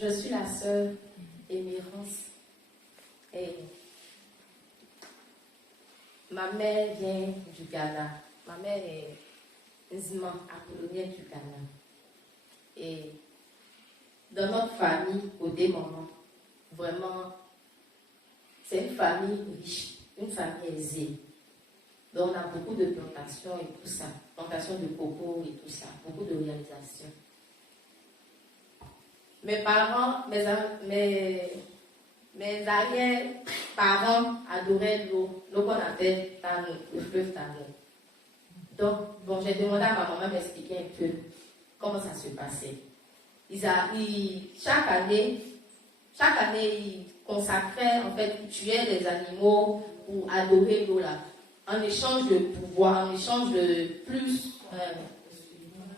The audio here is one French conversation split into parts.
Je suis la sœur Émérance et ma mère vient du Ghana. Ma mère est Nzima, apollonienne du Ghana. Et dans notre famille, au démarrage, vraiment, c'est une famille riche, une famille aisée. Donc on a beaucoup de plantations et tout ça, plantations de coco et tout ça, beaucoup de réalisations. Mes parents, mes arrière-parents adoraient l'eau qu'on appelle Tano, le fleuve Tano. Donc, bon, j'ai demandé à ma maman m'expliquer un peu comment ça se passait. Chaque année, ils consacraient, en fait, ils tuaient les animaux pour adorer l'eau là, en échange de pouvoir, en échange de plus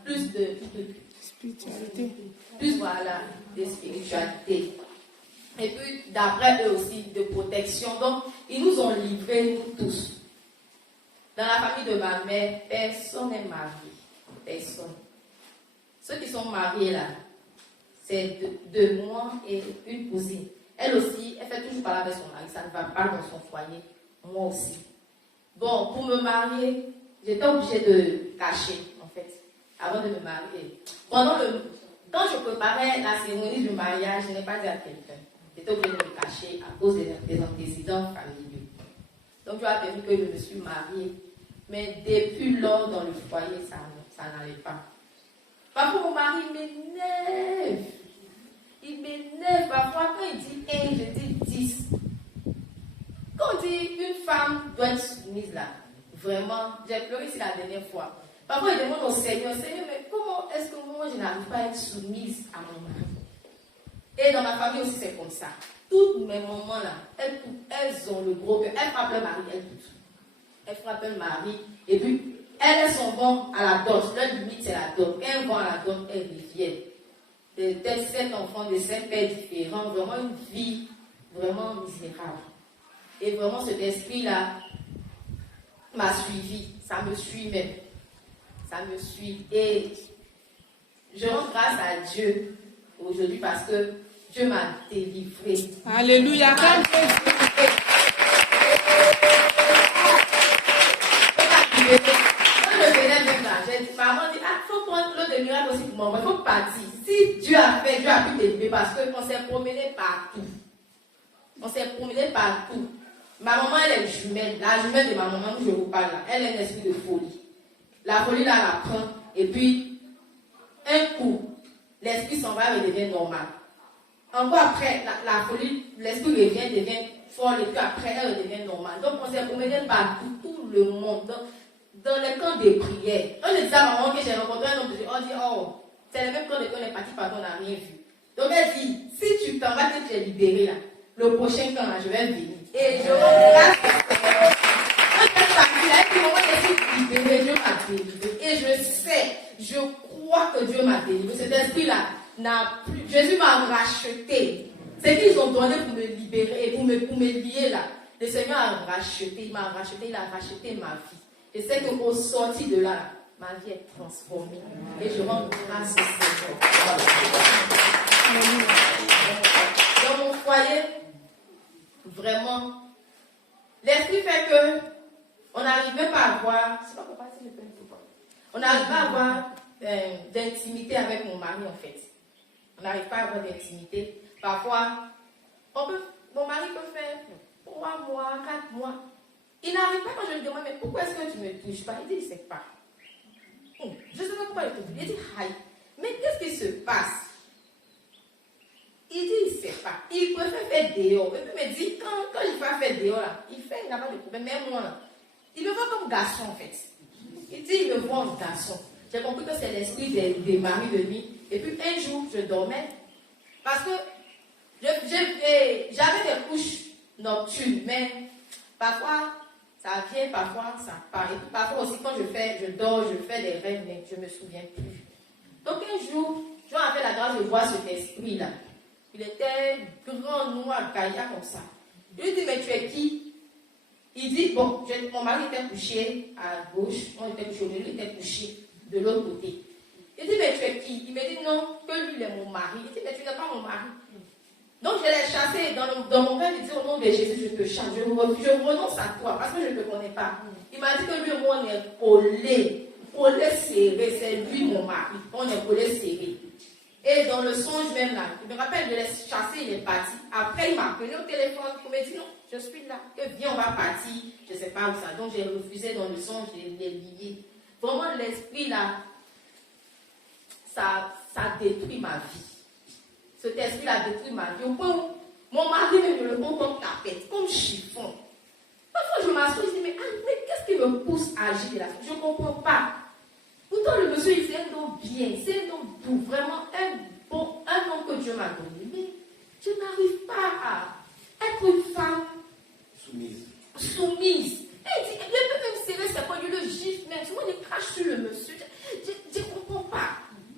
de spiritualité. Plus voilà, de spiritualité. Et puis, d'après eux aussi, de protection. Donc, ils nous ont livrés, nous tous. Dans la famille de ma mère, personne n'est marié. Personne. Ceux qui sont mariés là, c'est deux moi et une cousine. Elle aussi, elle fait toujours parler avec son mari. Ça ne va pas dans son foyer. Moi aussi. Bon, pour me marier, j'étais obligée de cacher, en fait, avant de me marier. Quand je préparais la cérémonie du mariage, je n'ai pas dit à quelqu'un. J'étais obligée de me cacher à cause des antécédents familiaux. Donc, Dieu a permis que je me suis mariée. Mais depuis lors, dans le foyer, ça n'allait pas. Parfois, mon mari m'énerve. Il m'énerve. Parfois, quand il dit 1, je dis 10. Quand on dit une femme doit être soumise là, vraiment, j'ai pleuré ici la dernière fois. Parfois, il demande au Seigneur, mais comment est-ce que moi, je n'arrive pas à être soumise à mon mari? Et dans ma famille aussi, c'est comme ça. Toutes mes mamans là, elles ont le gros cœur. Elles frappent leur mari, elles toutes. Elles frappent leur mari. Et puis, elles sont bonnes à la dot. Leur limite, c'est la dot. Elles vont à la dot, elles deviennent. Peut-être 7 enfants de 5 pères différents. Vraiment une vie vraiment misérable. Et vraiment, cet esprit-là m'a suivi. Ça me suit même. Ça me suit. Et je rends grâce à Dieu aujourd'hui parce que Dieu m'a délivré. Alléluia. Quand je venais même là, j'ai dit, maman dit, faut prendre l'eau de miracle aussi pour maman. Il faut partir. Si Dieu a fait, Dieu a pu délivrer parce qu'on s'est promené partout. On s'est promené partout. Ma maman, elle est jumelle. La jumelle de ma maman, je vous parle là, elle a un esprit de folie. La folie là, la prend. Et puis, un coup, l'esprit s'en va et devient normal. Encore après, la folie, l'esprit devient fort. Et puis après, elle devient normale. Donc, on s'est promené partout, tout le monde. Dans les camps de prière. On disait à maman que j'ai rencontré un homme, on dit, oh, c'est le même camp de prière, on est parti par on n'a rien vu. Donc, elle dit, si tu t'en vas, que tu es libéré là, le prochain camp là, je vais venir. Et je regarde. Dieu m'a délivré. Et je crois que Dieu m'a délivré. Cet esprit-là n'a plus. Jésus m'a racheté. C'est qu'ils ont donné pour me libérer et pour me lier là. Le Seigneur a racheté. Il m'a racheté. Il a racheté ma vie. Je sais qu'au sorti de là, ma vie est transformée. Et je rends grâce au Seigneur. Dans mon foyer, vraiment, l'esprit fait que on n'arrive même pas à avoir, on n'arrive pas à avoir d'intimité avec mon mari en fait. On n'arrive pas à avoir d'intimité. Parfois, mon mari peut faire 3 mois, 4 mois. Il n'arrive pas quand je lui demande, mais pourquoi est-ce que tu ne me touches pas? Il dit, il ne sait pas. Je ne sais pas pourquoi il te touche. Il dit, aïe, mais qu'est-ce qui se passe? Il dit, il ne sait pas. Il préfère faire dehors. Et puis il me dit, quand il va faire dehors, là, il n'a pas de problème. Même moi, là, il me voit comme garçon, en fait. Il dit, il me voit comme garçon. J'ai compris que c'est l'esprit des maris de nuit. Et puis un jour, je dormais. Parce que j'avais des couches nocturnes. Mais parfois, ça vient, parfois, ça part. Et puis parfois aussi, quand je dors, je fais des rêves, mais je ne me souviens plus. Donc un jour, Dieu a fait la grâce de voir cet esprit-là. Il était grand, noir, gaillard comme ça. Je lui dis, mais tu es qui? Il dit, bon, mon mari était couché à gauche, on était couché au milieu, il était couché de l'autre côté. Il dit, mais tu es qui? Il me dit, non, que lui, il est mon mari. Il dit, mais tu n'es pas mon mari. Donc je l'ai chassé dans mon cœur, il dit, au nom de Jésus, je te chasse, je renonce à toi, parce que je ne te connais pas. Il m'a dit que lui et moi, on est collés serrés, c'est lui mon mari, on est collés serrés. Et dans le songe même là, je me rappelle, je l'ai chassé, il est parti. Après, il m'a appelé au téléphone, il m'a dit, non, je suis là, que viens, on va partir, je ne sais pas où ça. Donc j'ai refusé dans le songe, je l'ai lié. Vraiment, l'esprit là, ça détruit ma vie. Cet esprit-là détruit ma vie. Au point où mon mari me le prend comme tapette, comme chiffon. Parfois, je m'assois et je dis, mais qu'est-ce qui me pousse à agir là? Je ne comprends pas. Pourtant, le monsieur, il fait un homme bien, c'est un homme doux, vraiment un homme que Dieu m'a donné. Mais je n'arrive pas à être une femme soumise. Et il dit, le même serré, c'est quoi? Je le gifle même. Souvent, il crache sur le monsieur. Je ne comprends pas.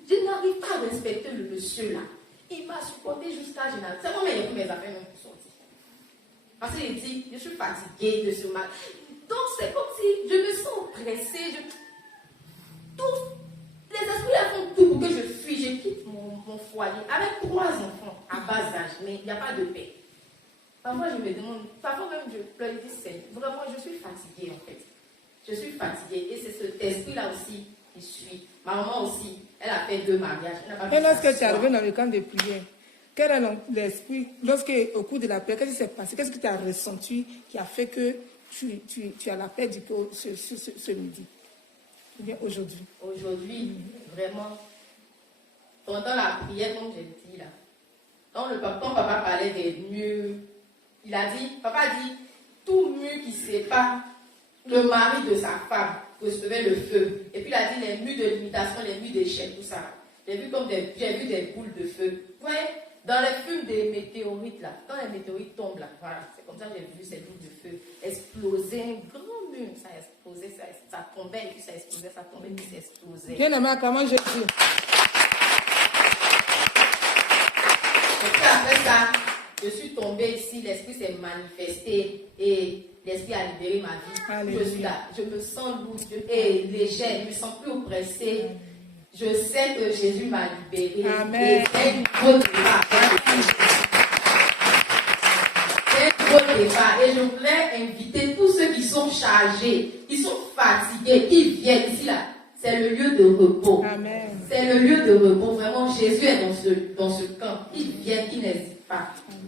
Je n'arrive pas à respecter le monsieur là. Il m'a supporté jusqu'à général. C'est moi, mais il a pris mes affaires même pour sortir. Parce qu'il dit, je suis fatiguée de ce mal. Donc, c'est comme si je me sens oppressée. Les esprits là font tout pour que je fuis. Je quitte mon foyer avec 3 enfants à bas âge, mais il n'y a pas de paix. Parfois, je me demande, parfois même je pleure, je dis, c'est vraiment, je suis fatiguée en fait. Je suis fatiguée. Et c'est cet esprit-là aussi qui suit. Ma maman aussi, elle a fait 2 mariages. Et lorsque tu es arrivé dans le camp de prière, quel est l'esprit, lorsque au cours de la prière, qu'est-ce qui s'est passé? Qu'est-ce que tu as ressenti qui a fait que tu as la paix du coup ce midi? Ou bien aujourd'hui? Aujourd'hui, vraiment, pendant la prière, comme j'ai dit là, quand papa parlait des murs, il a dit, papa a dit, tout mur qui sépare le mari de sa femme recevait le feu. Et puis il a dit les murs de limitation, les murs d'échec, tout ça. J'ai vu des boules de feu. Vous voyez, dans les films des météorites là, quand les météorites tombent là, voilà, c'est comme ça que j'ai vu ces boules de feu exploser, un grand mur, ça explosait, ça tombait, et puis ça explosait, ça tombait, et puis ça explosait. Bien aimé, comment je dis? Et puis après ça, je suis tombée ici, l'esprit s'est manifesté et l'esprit a libéré ma vie. Alléluia. Je suis là, je me sens lourde et légère, je ne me sens plus oppressée. Je sais que Jésus m'a libérée. Amen. Et c'est un gros départ. C'est un gros départ. Et je voudrais inviter tous ceux qui sont chargés, qui sont fatigués, qui viennent ici là. C'est le lieu de repos. Amen. C'est le lieu de repos. Vraiment, Jésus est dans ce camp. Qu'ils viennent, qu'ils n'hésitent pas. Amen.